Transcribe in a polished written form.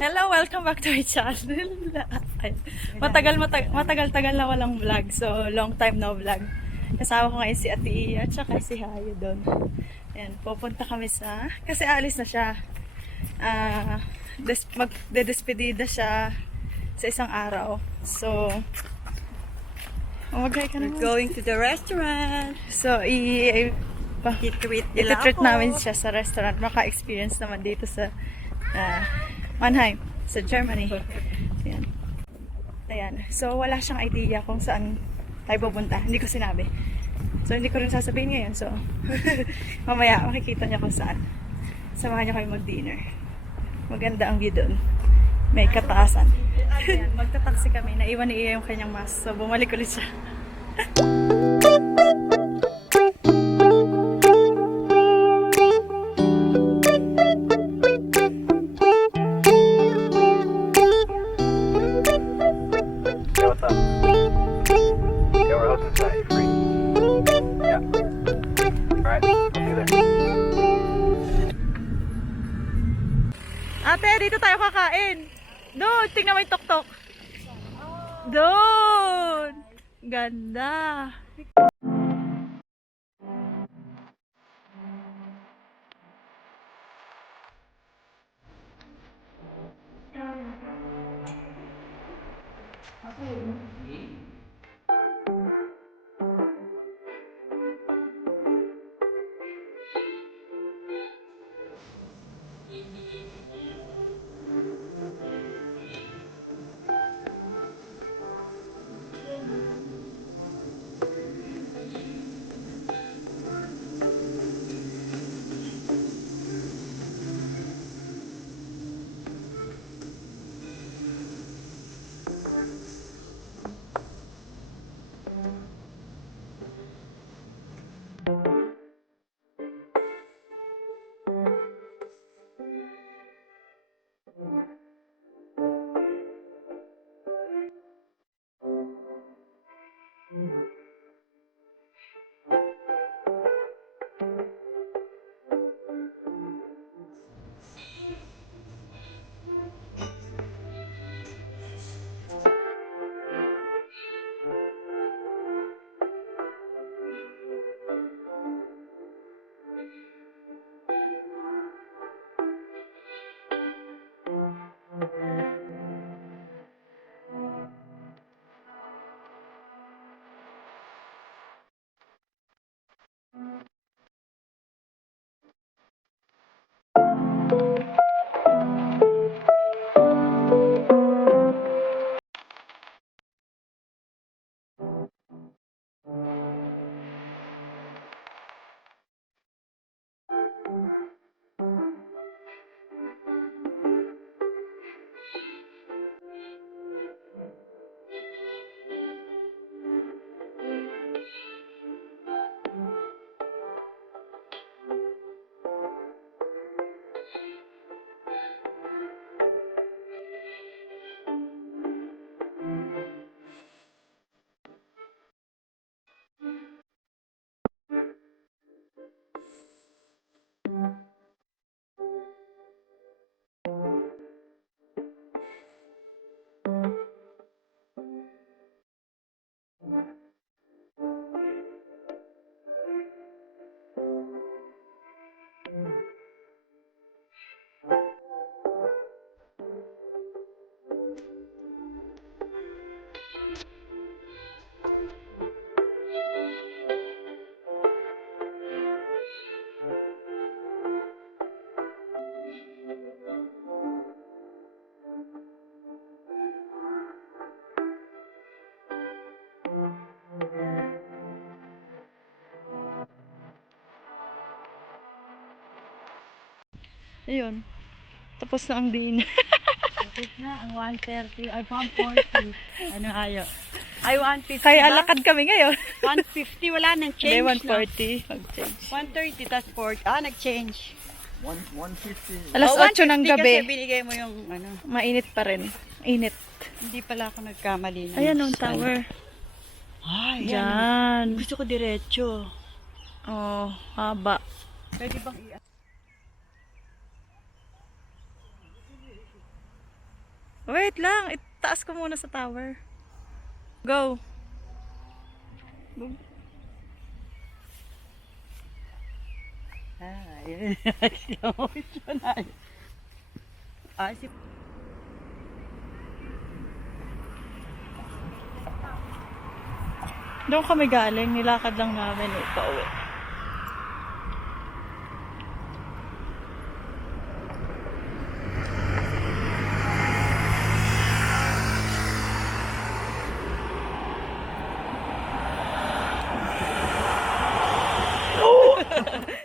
Hello, welcome back to my channel. Matagal-tagal na walang vlog. So, long time no vlog. Kasama ko ngayon si Ate Iya at saka si Hayo doon. Ayan, pupunta kami sa... Kasi alis na siya. Magdedespedida siya sa isang araw. So, mag-hi ka naman. We're going to the restaurant. So, i-treat namin siya sa restaurant. Maka-experience naman dito sa... Mannheim, sa Germany. Ayan. Ayan. So, wala siyang idea kung saan tayo pupunta. Hindi ko sinabi. So, hindi ko rin sasabihin ngayon. So, mamaya makikita niya kung saan. Samahan niya kayo mag-dinner. Maganda ang view doon. May kataasan. Ayan, magta-taxi kami. Naiwan ni Iya yung kanyang mask. So, bumalik ulit siya. Ate, dito tayo kakain. Doon, tingnan mo yung tok-tok. Doon. Ganda. Ayun. Tapos na ang dinner. Tapos na, ang 130. Ay, 140. Ano ayo? Ay, 150 Kaya ba? alakad kami ngayon. 150, wala nang Hindi, change 140. Mag-change. 130, tas 40. Nag-change. 150. Alas 8 ng 150 gabi. Kasi binigay mo yung ano. Mainit pa rin. Init. Hindi pala ako nagkamali. Ayan ang tower. Ay, Diyan. Gusto ko diretso. Oh, haba. Pwede bang Wait lang, itaas ko muna sa tower. Go. Go. Yun. Slow motion. Si Doon kami galing, nilakad lang namin pauwi.